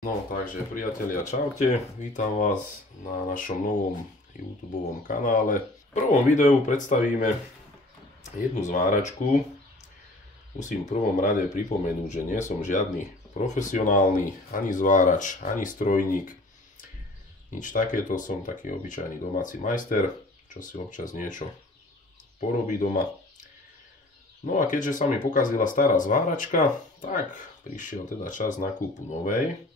No takže priatelia, čaute, vítam vás na našom novom YouTubeovom kanále. V prvom videu predstavíme jednu zváračku. Musím v prvom rade pripomenúť, že nie som žiadny profesionálny ani zvárač, ani strojník. Nič takéto, som taký obyčajný domáci majster, čo si občas niečo porobí doma. No a keďže sa mi pokazila stará zváračka, tak prišiel teda čas na kúpu novej.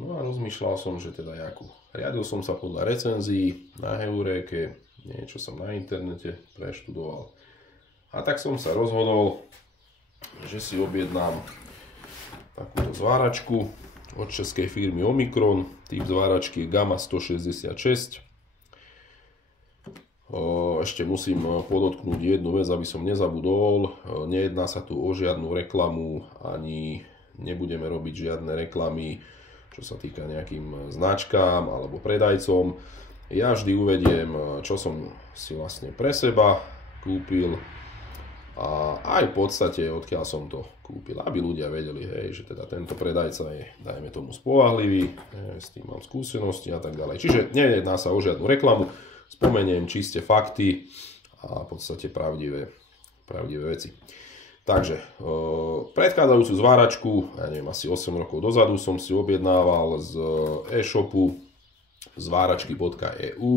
No a rozmýšľal som, že teda jakú. Riadil som sa podľa recenzií na Heuréke, niečo som na internete preštudoval. A tak som sa rozhodol, že si objednám takúto zváračku od českej firmy Omikron. Typ zváračky je Gamma 166. Ešte musím podotknúť jednu vec, aby som nezabudol. Nejedná sa tu o žiadnu reklamu, ani nebudeme robiť žiadne reklamy, čo sa týka nejakým značkám alebo predajcom. Ja vždy uvediem, čo som si vlastne pre seba kúpil a aj v podstate odkiaľ som to kúpil, aby ľudia vedeli, hej, že teda tento predajca je, dajme tomu, spoľahlivý, s tým mám skúsenosti a tak ďalej. Čiže nejedná sa o žiadnu reklamu, spomeniem čiste fakty a v podstate pravdivé veci. Takže, predchádzajúcu zváračku, ja neviem, asi 8 rokov dozadu som si objednával z e-shopu zváračky.eu.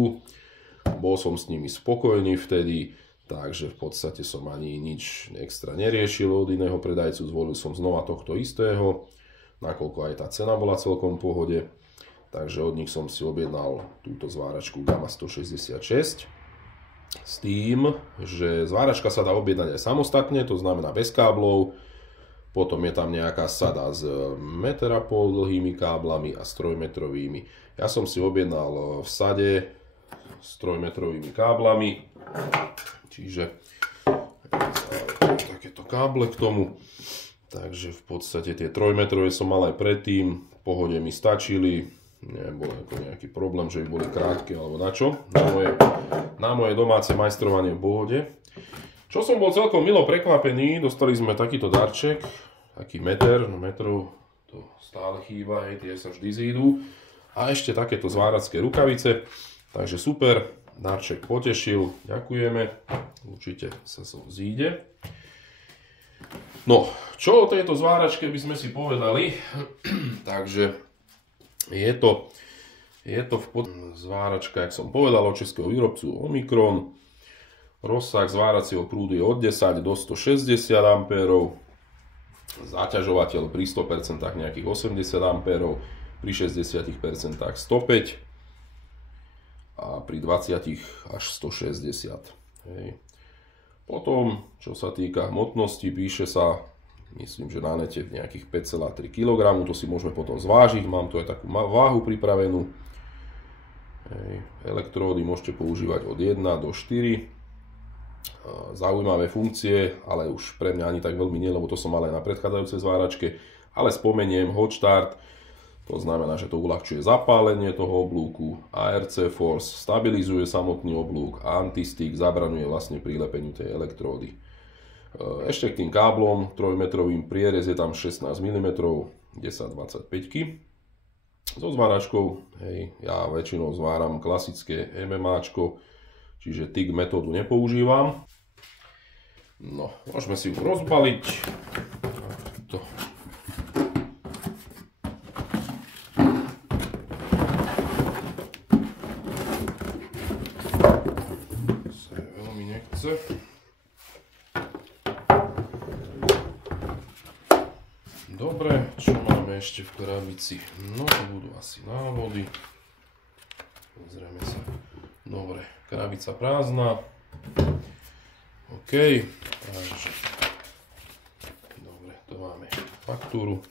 Bol som s nimi spokojný vtedy, takže v podstate som ani nič extra neriešil od iného predajcu. Zvolil som znova tohto istého, nakoľko aj tá cena bola celkom v pohode. Takže od nich som si objednal túto zváračku Gamma 166. S tým, že zváračka sa dá objednať aj samostatne, to znamená bez káblov. Potom je tam nejaká sada s 1,5 m dlhými káblami a s 3-metrovými. Ja som si objednal v sade s 3-metrovými káblami. Čiže takéto káble k tomu. Takže v podstate tie 3-metrové som mal aj predtým. V pohode mi stačili. Nebol ako nejaký problém, že by boli krátke alebo na čo. Na moje domáce majstrovanie v pohode. Čo som bol celkom milo prekvapený, dostali sme takýto darček, taký meter, no metrov to stále chýba, hej, tie sa vždy zídu. A ešte takéto zváracké rukavice, takže super, darček potešil, ďakujeme, určite sa zíde. No, čo o tejto zváračke by sme si povedali, takže je to zváračka, jak som povedal, od českého výrobcu Omikron. Rozsah zváracieho prúdu je od 10 do 160 A. Zaťažovateľ pri 100% nejakých 80 A, pri 60% 105 a pri 20 až 160. Hej. Potom, čo sa týka hmotnosti, píše sa, myslím, že na nete nejakých 5,3 kg, to si môžeme potom zvážiť, mám tu aj takú váhu pripravenú. Elektródy môžete používať od 1 do 4. Zaujímavé funkcie, ale už pre mňa ani tak veľmi nie, lebo to som mal aj na predchádzajúcej zváračke. Ale spomeniem hot start, to znamená, že to uľahčuje zapálenie toho oblúku, ARC force, stabilizuje samotný oblúk a antistick zabraňuje vlastne prilepeniu tej elektródy. Ešte k tým káblom 3-metrovým prierez je tam 16 mm 10-25. So zváračkou, hej, ja väčšinou zváram klasické MMAčko, čiže TIG metódu nepoužívam. No, môžeme si ju rozbaliť. To. Sa veľmi nechce. Dobre, čo máme ešte v krabici? No, to budú asi návody. Pozrieme sa. Dobre, krabica prázdna. OK, takže dobre, to máme faktúru.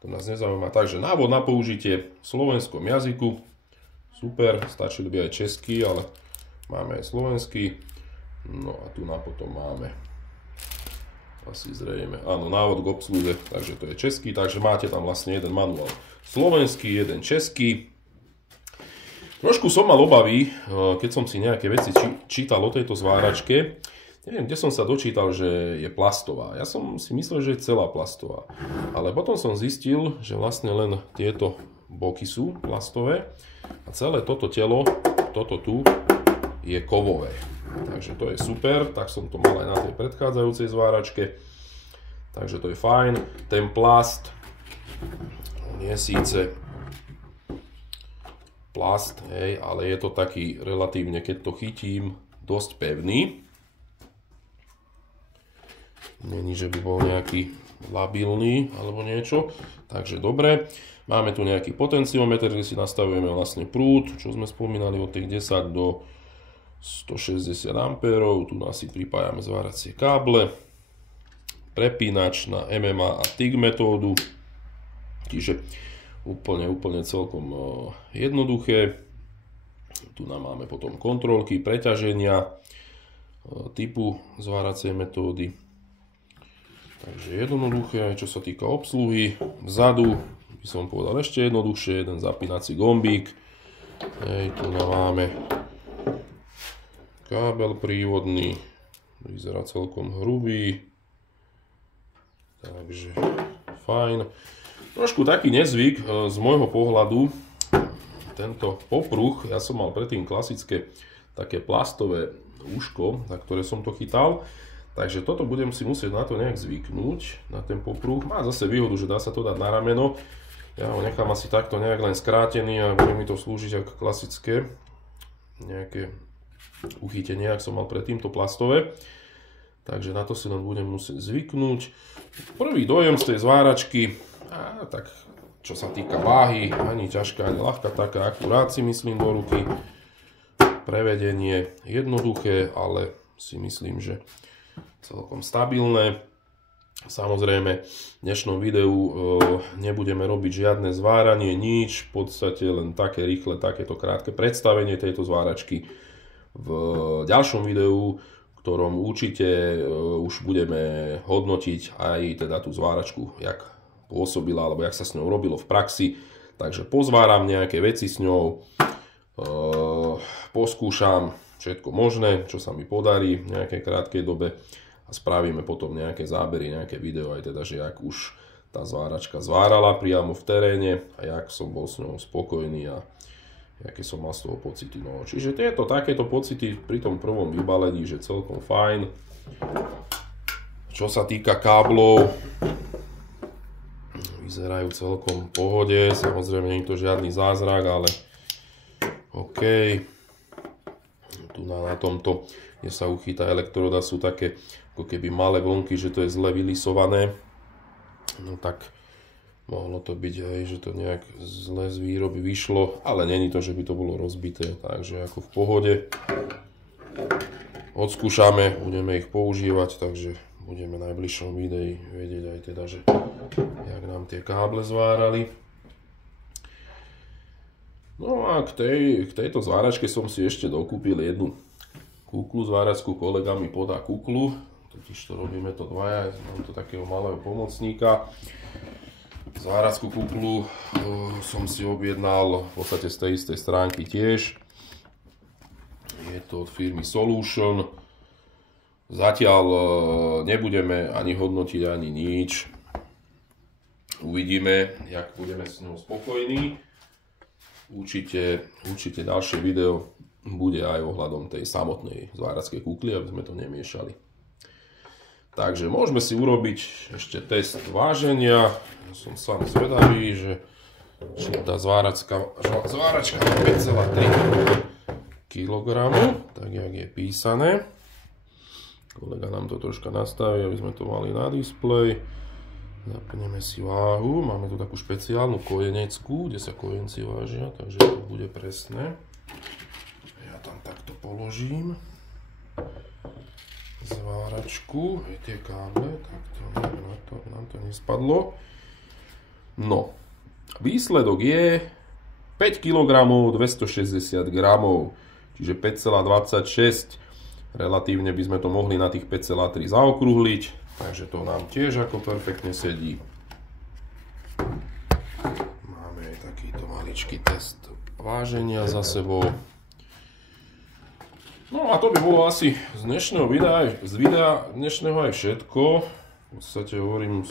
To nás nezaujíma. Takže návod na použitie v slovenskom jazyku. Super, stačili by aj český, ale máme aj slovenský. No a tu na potom máme asi zrejme, áno, návod k obsluhe, takže to je český, takže máte tam vlastne jeden manuál slovenský, jeden český. Trošku som mal obavy, keď som si nejaké veci čítal o tejto zváračke. neviem, kde som sa dočítal, že je plastová. Ja som si myslel, že je celá plastová. Ale potom som zistil, že vlastne len tieto boky sú plastové a celé toto telo, toto tu, je kovové. Takže to je super, tak som to mal aj na tej predchádzajúcej zváračke. Takže to je fajn. Ten plast nie je síce plast, hej, ale je to taký relatívne, keď to chytím, dosť pevný. Není, že by bol nejaký labilný alebo niečo. Takže dobre. Máme tu nejaký potenciometer, kde si nastavujeme vlastne prúd, čo sme spomínali od tých 10 do 160 A. Tu nás si pripájame zváracie káble. Prepínač na MMA a TIG metódu. Čiže úplne celkom jednoduché. Tu nám máme potom kontrolky, preťaženia, typu zváracej metódy. Takže jednoduché, čo sa týka obsluhy. Vzadu by som povedal ešte jednoduchšie, jeden zapínací gombík. Hej, tu nám máme kábel prívodný, vyzerá celkom hrubý. Takže fajn. Trošku taký nezvyk z môjho pohľadu, tento popruh, ja som mal predtým klasické také plastové úško, na ktoré som to chytal, takže toto budem si musieť na to nejak zvyknúť, na ten popruh. Má zase výhodu, že dá sa to dať na rameno, ja ho nechám asi takto nejak len skrátený a bude mi to slúžiť ako klasické nejaké uchytenie, ak som mal predtým to plastové. Takže na to si len budem musieť zvyknúť. Prvý dojem z tej zváračky, tak čo sa týka váhy, ani ťažká, ani ľahká, taká akurát si myslím do ruky. Prevedenie jednoduché, ale si myslím, že celkom stabilné. Samozrejme, v dnešnom videu nebudeme robiť žiadne zváranie, nič, v podstate len také rýchle, takéto krátke predstavenie tejto zváračky. V ďalšom videu, v ktorom určite už budeme hodnotiť aj teda tú zváračku, jak pôsobila, alebo jak sa s ňou robilo v praxi. Takže pozváram nejaké veci s ňou, poskúšam všetko možné, čo sa mi podarí v nejakej krátkej dobe a spravíme potom nejaké zábery, nejaké video, aj teda, že jak už tá zváračka zvárala priamo v teréne a jak som bol s ňou spokojný a aké som mal z toho pocity. No, čiže takéto pocity pri tom prvom vybalení, že celkom fajn. Čo sa týka káblov, vyzerajú celkom v pohode, samozrejme nie je to žiadny zázrak, ale OK. Tu na tomto, kde sa uchytá elektroda, sú také ako keby malé vlnky, že to je zle vylisované. No tak mohlo to byť aj, že to nejak zle z výroby vyšlo, ale není to, že by to bolo rozbité, takže ako v pohode. Odskúšame, budeme ich používať, takže budeme v najbližšom videu vedieť aj teda, že jak nám tie káble zvárali. No a k tejto zváračke som si ešte dokúpil jednu kuklu zváračku, kolega mi podá kuklu, totiž to robíme to dvaja, mám tu takého malého pomocníka. Zváračku kuklu som si objednal v podstate z tej istej stránky tiež. Je to od firmy Solution. Zatiaľ nebudeme ani hodnotiť, ani nič. Uvidíme, jak budeme s ňou spokojní. Určite ďalšie video bude aj ohľadom tej samotnej zváračkej kukly, aby sme to nemiešali. Takže môžeme si urobiť ešte test váženia. Ja som sám zvedavý, že či tá zváračka má 5,3 kg, tak jak je písané. Kolega nám to troška nastaví, aby sme to mali na displej. Zapneme si váhu, máme tu takú špeciálnu kojeneckú, kde sa kojenci vážia, takže to bude presné. Ja tam takto položím zváračku, tie káble, takto nám to nespadlo. No, výsledok je 5 kg 260 g, čiže 5,26. Relatívne by sme to mohli na tých 5,3 zaokrúhliť, takže to nám tiež ako perfektne sedí. Máme aj takýto maličký test váženia za sebou. No a to by bolo asi z dnešného videa dnešného aj všetko. V podstate hovorím,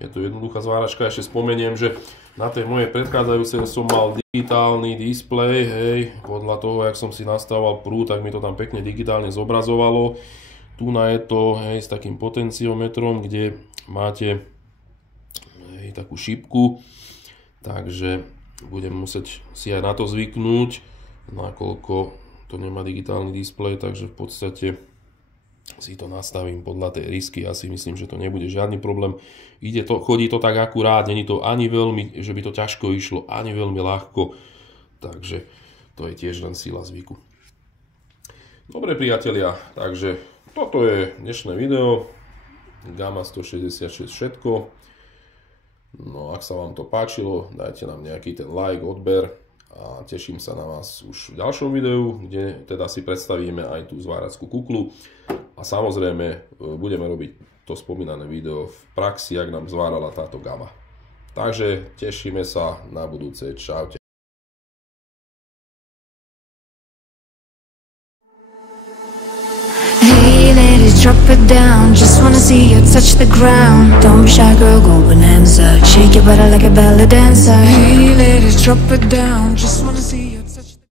je to jednoduchá zváračka. Ešte spomeniem, že na tej mojej predchádzajúcej som mal digitálny displej, hej, podľa toho, jak som si nastával prúd, tak mi to tam pekne digitálne zobrazovalo. Tu na je to, hej, s takým potenciometrom, kde máte, hej, takú šipku, takže budem musieť si aj na to zvyknúť, nakoľko to nemá digitálny displej, takže v podstate si to nastavím podľa tej risky. Ja si myslím, že to nebude žiadny problém. Chodí to tak akurát, není to ani veľmi, že by to ťažko išlo, ani veľmi ľahko, takže to je tiež len sila zvyku. Dobre priatelia, takže toto je dnešné video, Gamma 166 všetko. No ak sa vám to páčilo, dajte nám nejaký ten like, odber a teším sa na vás už v ďalšom videu, kde teda si predstavíme aj tú zvárackú kuklu a samozrejme budeme robiť to spomínané video v praxi, jak nám zvárala táto Gamma. Takže tešíme sa na budúce, čaute. Drop it down, just wanna see you touch the ground. Don't be shy, girl, go bonanza. Shake your body like a belly dancer. Hey ladies, drop it down, just